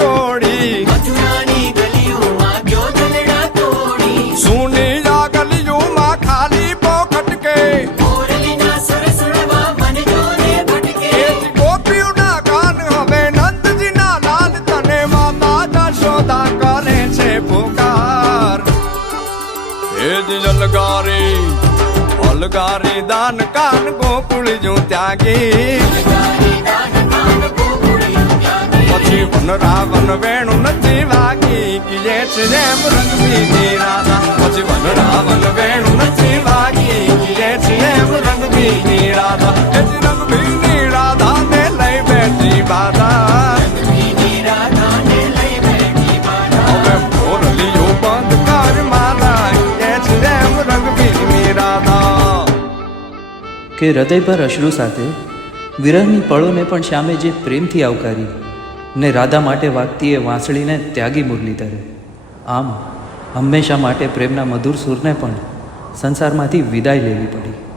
છોડી સૂની આ ગલીઓમાં ખાલી પોખટ કે ગોપીઓના ગાન હવે નંદજીના લાલ તને માતા જશોદા કરે છે પુકાર એ જ અલગારી દાન કાન ગોકુળ જો ત્યાગી પછી વન રાવણ વેણું નથી વાગી કીએ છે જેમ રંગબીની રાધા પછી વન રાવણ વેણું નથી વાગી કીએ છે જેમ રંગબીની રાધા એ જ રંગબીની રાધા ને લઈ બેઠી બાધા હવે મોરલીઓ બંધ કર મારા કીએ છે જેમ રંગબીની રાધા કે હૃદય પર અશ્રુ સાથે વિરહની પળોને પણ શ્યામે જે પ્રેમથી આવકારી ને રાધા માટે વાગતી એ વાંસળીને ત્યાગી મુરલીધરે આમ હંમેશા માટે પ્રેમના મધુર સૂરને પણ સંસારમાંથી વિદાય લેવી પડી.